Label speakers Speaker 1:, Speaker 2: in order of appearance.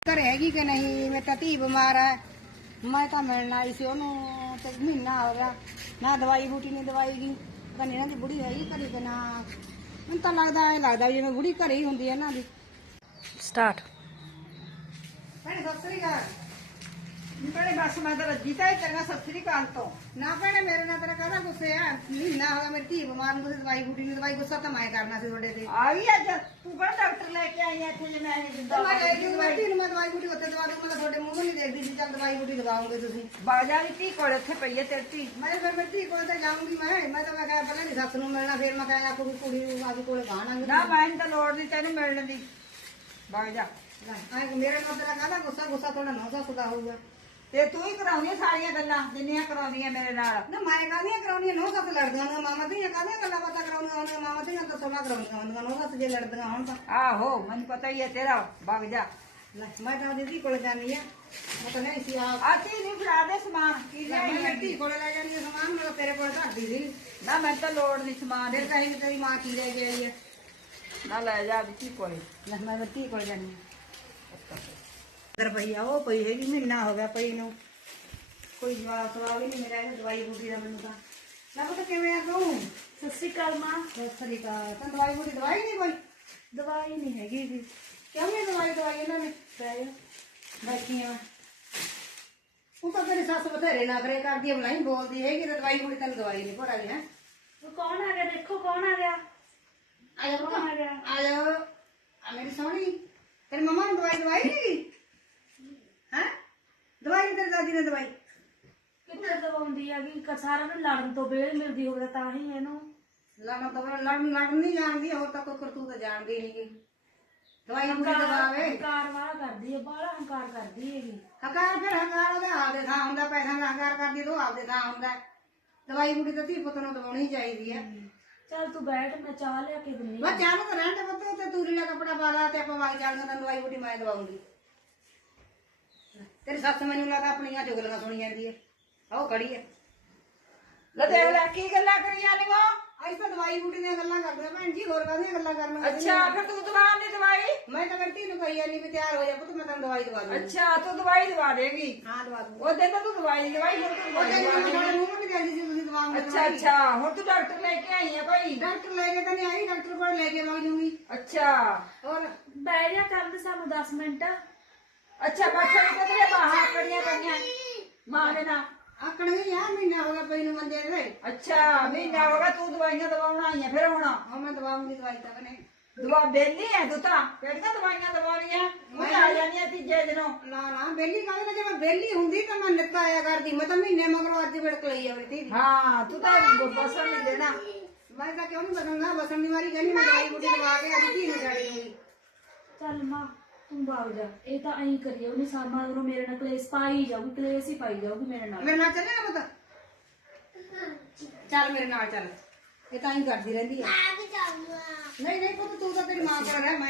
Speaker 1: ਘਰੇ ਹੈਗੀ ਕਿ ਨਹੀਂ। ਮੈਂ ਤਾਂ ਧੀ ਬਿਮਾਰ ਹੈ, ਮੈਂ ਤਾਂ ਮਿਲਣ ਆਈ ਸੀ ਉਹਨੂੰ ਤੇ ਮਹੀਨਾ ਹੋ ਗਿਆ ਨਾ ਦਵਾਈ ਬੂਟੀ ਨਹੀਂ ਦਵਾਈ ਗਈ। ਪਤਾ ਨਹੀਂ ਇਹਨਾਂ ਦੀ ਬੁੜੀ ਹੈਗੀ ਘਰੇ ਕਿ ਨਾ। ਮੈਨੂੰ ਤਾਂ ਲੱਗਦਾ ਜਿਵੇਂ ਬੁੜੀ ਘਰੇ ਹੀ ਹੁੰਦੀ ਹੈ ਇਹਨਾਂ ਦੀ।
Speaker 2: ਸਟਾਰਟ।
Speaker 1: ਭੈਣੇ ਸਤਿ ਸ੍ਰੀ ਅਕਾਲ।
Speaker 3: ਭੈਣੇ ਬਸ ਮੈਂ ਤਾਂ ਰੱਜੀ ਤਾਂ ਚੰਗਾ ਸਤਿ ਸ੍ਰੀ ਅਕਾਲ ਤੋਂ।
Speaker 1: ਨਾ ਭੈਣੇ ਮੇਰੇ ਨਾਲ ਤੇਰਾ ਕਾਹਦਾ ਗੁੱਸੇ ਆ। ਮਹੀਨਾ ਹੋ ਗਿਆ ਮੇਰੀ ਧੀ ਬਿਮਾਰ ਨੂੰ, ਤੁਸੀਂ ਦਵਾਈ ਬੂਟੀ ਨਹੀਂ ਦਵਾਈ। ਗੁੱਸਾ ਤਾਂ ਮੈਂ ਕਰਨਾ ਸੀ ਤੁਹਾਡੇ ਤੇ।
Speaker 3: ਆ ਗਈ ਅੱਜ ਤੂੰ ਕਿਹੜਾ ਡਾਕਟਰ ਲੈ ਕੇ ਆਈ ਆ ਇੱਥੇ ਜੇ ਮੈਂ ਨਹੀਂ ਦਿੰਦਾ।
Speaker 1: ਮੈਂ ਲੈ ਕੇ ਦਵਾਈ ਨੂੰ, ਮੈਂ ਦਵਾਈ ਬੂਟੀ ਉੱਥੇ ਦਵਾ ਦੂੰ। ਮੈਂ ਤੁਹਾਡੇ ਮੂੰਹ ਨਹੀਂ ਦੇਖਦੀ ਸੀ, ਚੱਲ ਦਵਾਈ ਬੂਟੀ ਦਵਾਉਂਗੇ ਤੁਸੀਂ।
Speaker 3: ਬਾਜਾ ਵੀ ਧੀ ਕੋਲ ਇੱਥੇ ਪਈ ਹੈ ਤੇਰੀ ਧੀ।
Speaker 1: ਮੈਂ ਫਿਰ ਮੇਰੀ ਧੀ ਕੋਲ ਤਾਂ ਜਾਊਂਗੀ। ਮੈਂ ਤਾਂ ਕਿਹਾ ਪਹਿਲਾਂ ਨਹੀਂ ਸੱਸ ਨੂੰ ਮਿਲਣਾ, ਫਿਰ ਮੈਂ ਕਿਹਾ ਕੁੜੀ ਨੂੰ ਆਦੀ ਕੋਲੇ ਗਾਣਾਂਗੇ।
Speaker 3: ਨਾ ਮੈਂ ਤਾਂ ਲੋੜ ਨਹੀਂ ਤੈਨੂੰ ਮਿਲਣ ਦੀ। ਬਾਜਾ
Speaker 1: ਮੇਰੇ ਨਾਲ ਤੇਰਾ ਕਾਹਦਾ ਗੁੱਸਾ ਤੁਹਾਡਾ ਨੌ ਸੱਸ ਦਾ ਹੋਊਗਾ।
Speaker 3: ਤੇ ਤੂੰ ਹੀ ਕਰਾਉਣੀ ਸਾਰੀਆਂ ਗੱਲਾਂ ਜਿੰਨੀਆਂ ਕਰਾਉਂਦੀਆਂ ਮੇਰੇ ਨਾਲ।
Speaker 1: ਨਾ ਮੈਂ ਕਾਹਦੀਆਂ ਕਰਾਉਣੀਆਂ, ਨੌ ਸੱਸ ਲੜਦੀਆਂ ਹੁੰਦੀਆਂ ਮਾਮਾ ਧੀਆਂ। ਕਾਹਦੀਆਂ ਗੱਲਾਂ ਬਾਤਾਂ ਕਰਾਉਣੀਆਂ ਹੁੰਦੀਆਂ ਮਾਮਾ ਧੀਆਂ ਤਾਂ ਸੋਨਾ ਕਰਾਉਣੀਆਂ ਹੁੰਦੀਆਂ। ਨੌ ਸੱਸ ਜੇ ਲੜਦੀਆਂ ਹੋਣ ਤਾਂ
Speaker 3: ਆਹੋ ਮੈਨੂੰ ਪਤਾ ਹੀ ਹੈ ਤੇਰਾ। ਬਾਜਾ
Speaker 1: ਮੈਂ ਤਾਂ ਉਹਦੀ ਧੀ ਕੋਲੇ ਜਾਣੀ ਆ। ਮੈਂ ਤਾਂ ਨਹੀਂ ਸੀ
Speaker 3: ਆ ਧੀ ਨਹੀਂ ਫੜਾ ਦੇ ਸਮਾਨ ਕੀ
Speaker 1: ਮੈਂ
Speaker 3: ਲਿਆਈ
Speaker 1: ਧੀ ਕੋਲੇ ਲੈ ਜਾਣੀ ਆ ਸਮਾਨ। ਮੈਂ ਤੇਰੇ ਕੋਲ ਧਰਦੀ ਸੀ।
Speaker 3: ਨਾ ਮੈਂ ਤਾਂ ਲੋੜ ਨਹੀਂ ਸਮਾਨ
Speaker 1: ਫਿਰ ਕਹੀ ਤੇਰੀ ਮਾਂ ਕੀ ਲੈ ਕੇ ਆਈ ਹੈ।
Speaker 3: ਨਾ ਲੈ ਜਾ ਵੀ ਧੀ ਕੋਲੇ।
Speaker 1: ਮੈਂ ਮੇਰੀ ਧੀ ਕੋਲ ਜਾਣੀ ਆ। ਅੰਦਰ ਪਈ ਆ, ਉਹ ਪਈ ਹੈਗੀ ਮਹੀਨਾ ਹੋ ਗਿਆ ਪਈ ਨੂੰ। ਕੋਈ ਜਵਾਬ ਵੀ ਨਹੀਂ ਮੇਰਾ ਦਵਾਈ ਬੂਟੀ ਦਾ। ਮੈਨੂੰ ਤਾਂ ਨਾ ਪਤਾ ਕਿਵੇਂ ਆ ਤੂੰ।
Speaker 2: ਸਤਿ ਸ਼੍ਰੀ ਅਕਾਲ ਮਾਂ।
Speaker 1: ਸਤਿ ਸ੍ਰੀ ਅਕਾਲ। ਤਾਂ ਦਵਾਈ ਬੂਟੀ ਦਵਾਈ ਨਹੀਂ ਕੋਈ।
Speaker 2: ਦਵਾਈ ਨਹੀਂ ਹੈਗੀ ਜੀ।
Speaker 1: ਕਿਉਂ ਨਹੀਂ ਦਵਾਈ ਇਹਨਾਂ ਨੇ ਬੈਠੀ ਆ। ਉਹ ਤਾਂ ਤੇਰੀ ਸੱਸ ਬਥੇਰੇ ਨਖਰੇ ਕਰਦੀ ਆ, ਨਹੀਂ ਬੋਲਦੀ ਹੈਗੀ। ਤੇ ਦਵਾਈ ਬੂਟੀ ਤੈਨੂੰ ਦਵਾਈ ਨਹੀਂ ਭਰਾ ਗਿਆ।
Speaker 2: ਉਹ ਕੌਣ ਆ ਗਿਆ? ਦੇਖੋ ਕੌਣ ਆ ਗਿਆ।
Speaker 1: ਆ ਜਾ
Speaker 2: ਕੌਣ ਆ ਗਿਆ?
Speaker 1: ਆ ਜਾ ਆ ਮੇਰੀ ਸੋਹਣੀ। ਤੇਰੀ ਮੰਮਾ ਨੂੰ ਦਵਾਈ ਨਹੀਂ ਹੈ। ਦਵਾਈ ਤੇਰੇ ਦਾਦੀ ਨੇ ਦਵਾਈ
Speaker 2: ਕਿੱਥੇ ਦਵਾਉਂਦੀ ਹੈਗੀ? ਸਾਰਾ ਨੂੰ ਲੜਨ ਤੋਂ ਵੇਲ ਮਿਲਦੀ ਹੋਵੇ ਤਾਂ ਹੀ ਇਹਨੂੰ।
Speaker 1: ਲੜਨ ਨਹੀਂ ਜਾਣਦੀ। ਹੋਰ ਤਾਂ ਕੋਈ ਕਰਤੂਤ ਜਾਣਦੀ ਨਹੀਂ ਗੀ। ਦਵਾਈ ਬੂਟੀ ਦਵਾਵੇ।
Speaker 2: ਹੰਕਾਰ ਵਾਲਾ ਕਰਦੀ ਹੈ, ਬਾਹਲਾ ਹੰਕਾਰ ਕਰਦੀ ਹੈਗੀ।
Speaker 1: ਹੰਕਾਰ ਫਿਰ ਹੰਕਾਰ ਉਹਦੇ ਆਪਦੇ ਥਾਂ ਹੁੰਦਾ। ਪੈਸਾ ਦਾ ਹੰਕਾਰ ਕਰਦੀ ਤਾਂ ਉਹ ਆਪਦੇ ਥਾਂ ਹੁੰਦਾ। ਦਵਾਈ ਬੂਟੀ ਤਾਂ ਧੀ ਪੁੱਤ ਨੂੰ ਦਵਾਉਣੀ ਚਾਹੀਦੀ ਹੈ।
Speaker 2: ਚੱਲ ਤੂੰ ਬੈਠ, ਮੈਂ ਚਾਹ ਲਿਆ ਕੇ ਦਿੰਦੀ
Speaker 1: ਮੈਂ ਚਾਹ ਨੂੰ ਤਾਂ ਰਹਿਣ ਦੇ ਪੁੱਤ। ਤੇ ਤੂਰੀ ਦਾ ਕੱਪੜਾ ਪਾ ਲਾ ਤੇ ਆਪਾਂ ਵਾਗ ਚੱਲਦੇ ਤਾਂ ਦਵਾਈ ਬੂਟੀ ਮੈਂ ਦਵਾਉਂਗੀ। ਤੇਰੀ ਸੱਸ ਮੈਨੂੰ ਲੱਗਦਾ ਆਪਣੀਆਂ ਚੁਗਲੀਆਂ ਸੁਣੀ ਜਾਂਦੀ ਹੈ। ਆਹ ਖੜੀ ਹੈ।
Speaker 3: ਲੈ ਦੇਖ ਲੈ ਕੀ ਗੱਲਾਂ ਕਰੀਆਂ ਨੀ ਉਹ।
Speaker 1: ਅੱਜ ਤਾਂ ਦਵਾਈ ਬੂਟੀ ਦੀਆਂ ਗੱਲਾਂ ਕਰਦੇ ਭੈਣ ਜੀ। ਹੋਰ ਕਾਹਦੀਆਂ ਗੱਲਾਂ ਕਰਨੀਆਂ।
Speaker 3: ਅੱਛਾ ਫਿਰ ਤੂੰ ਦਵਾ ਨਹੀਂ ਦਵਾਈ।
Speaker 1: ਮੈਂ ਤਾਂ ਮੇਰੀ ਧੀ ਨੂੰ ਕਹੀ ਜਾਂਦੀ ਵੀ ਤਿਆਰ ਹੋ ਜਾ ਪੁੱਤ, ਮੈਂ ਤੈਨੂੰ ਦਵਾਈ ਦਵਾ ਦੂੰਗੀ।
Speaker 3: ਅੱਛਾ ਤੂੰ ਦਵਾਈ ਦਵਾ ਦੇਗੀ।
Speaker 1: ਹਾਂ ਦਵਾ ਦੂੰਗੀ।
Speaker 3: ਉਹ ਦਿਨ ਤਾਂ ਤੂੰ ਦਵਾਈ ਨਹੀਂ ਦਵਾਈ ਹੁਣ ਤੂੰ ਦਵਾਈ ਦਵਾ ਦੇਗੀ।
Speaker 1: ਤੁਹਾਡੇ ਮੂੰਹ ਵੀ ਕਹਿੰਦੀ ਸੀ ਤੁਸੀਂ ਦਵਾਓਗੇ।
Speaker 3: ਅੱਛਾ ਅੱਛਾ ਹੁਣ ਤੂੰ ਡਾਕਟਰ ਲੈ ਕੇ ਆਈ ਆ ਭਾਈ।
Speaker 1: ਡਾਕਟਰ ਲੈ ਕੇ ਤਾਂ ਨਹੀਂ ਆਈ। ਡਾਕਟਰ ਕੋਲ ਲੈ ਕੇ ਵਗ ਜੂੰਗੀ।
Speaker 3: ਅੱਛਾ
Speaker 1: ਹੋਰ
Speaker 2: ਬਹਿ ਜਾ ਕਰਨ ਦੇ ਸਾਨੂੰ 10 ਮਿੰਟ।
Speaker 3: ਅੱਛਾ ਬੱਚੇ ਨੂੰ ਤੇਰੇ ਬਾਹਰ ਕੜੀਆਂ ਪਈਆਂ ਮਾਂ ਦੇ ਨਾਲ।
Speaker 1: ਆਕੜ ਵੀ ਆ ਮਹੀਨਾ ਹੋ ਗਿਆ ਪਈ ਨੂੰ ਮੰਜੇ ਤੇ।
Speaker 3: ਅੱਛਾ ਮਹੀਨਾ ਹੋ ਗਿਆ ਤੂੰ ਦਵਾਈਆਂ ਦਵਾਉਣ ਆਈ ਆ ਫਿਰ ਹੁਣ।
Speaker 1: ਹਾਂ ਮੈਂ ਦਵਾਉਂਗੀ ਦਵਾਈ ਤਾਂ ਨਹੀਂ।
Speaker 3: ਦਵਾ ਬੇਲੀ ਐ ਤੂੰ ਤਾਂ ਕਿਹੜੀਆਂ ਦਵਾਈਆਂ ਦਵਾਉਣੀਆਂ। ਮੈਂ ਆ ਜਾਣੀ ਆ ਤੀਜੇ ਦਿਨੋਂ।
Speaker 1: ਨਾ ਬੇਲੀ ਕਾਹਦੇ ਨਾਲ। ਜੇ ਮੈਂ ਬੇਲੀ ਹੁੰਦੀ ਤਾਂ ਮੈਂ ਨਿੱਤ ਆਇਆ ਕਰਦੀ। ਮੈਂ ਤਾਂ ਮਹੀਨੇ ਮਗਰੋਂ ਅੱਜ ਵਿੜਕ ਲਈ ਆ ਮੇਰੀ ਧੀ।
Speaker 3: ਹਾਂ ਤੂੰ ਤਾਂ ਬਸਣ ਨਹੀਂ ਦੇਣਾ।
Speaker 1: ਮੈਂ ਤਾਂ ਕਿਉਂ ਨਹੀਂ ਬਸਣਾ। ਬਸਣ ਦੀ ਵਾਰੀ ਕਹਿੰਦੀ ਮੈਂ ਦਵਾਈ ਬੂਟੀ ਦਵਾ ਕੇ ਅੱਜ ਧੀ ਨੂੰ ਛੱਡ ਦੂੰਗੀ।
Speaker 2: ਚੱਲ ਮਾਂ ਤੂੰ ਬਾਗ ਜਾ। ਇਹ ਤਾਂ ਐਂ ਕਰੀਏ ਉਹਨੇ ਸਾਮਾ ਉਹਨੂੰ ਮੇਰੇ ਨਾਲ ਕਲੇਸ਼ ਪਾਈ ਜਾਊਗੀ, ਕਲੇਸ਼ ਹੀ ਪਾਈ ਜਾਊਗੀ ਮੇਰੇ ਨਾਲ।
Speaker 1: ਮੇਰੇ ਨਾਲ ਚੱਲੇ ਨਾ ਪੁੱਤ। ਚੱਲ ਮੇਰੇ ਨਾਲ ਚੱਲ। ਇਹ ਤਾਂ ਹੀ ਕਰਦੀ ਰਹਿੰਦੀ ਹੈ। ਨਹੀਂ ਪੁੱਤ ਤੂੰ ਤਾਂ ਤੇਰੀ ਮਾਂ ਕੋਲ ਰਹਿ।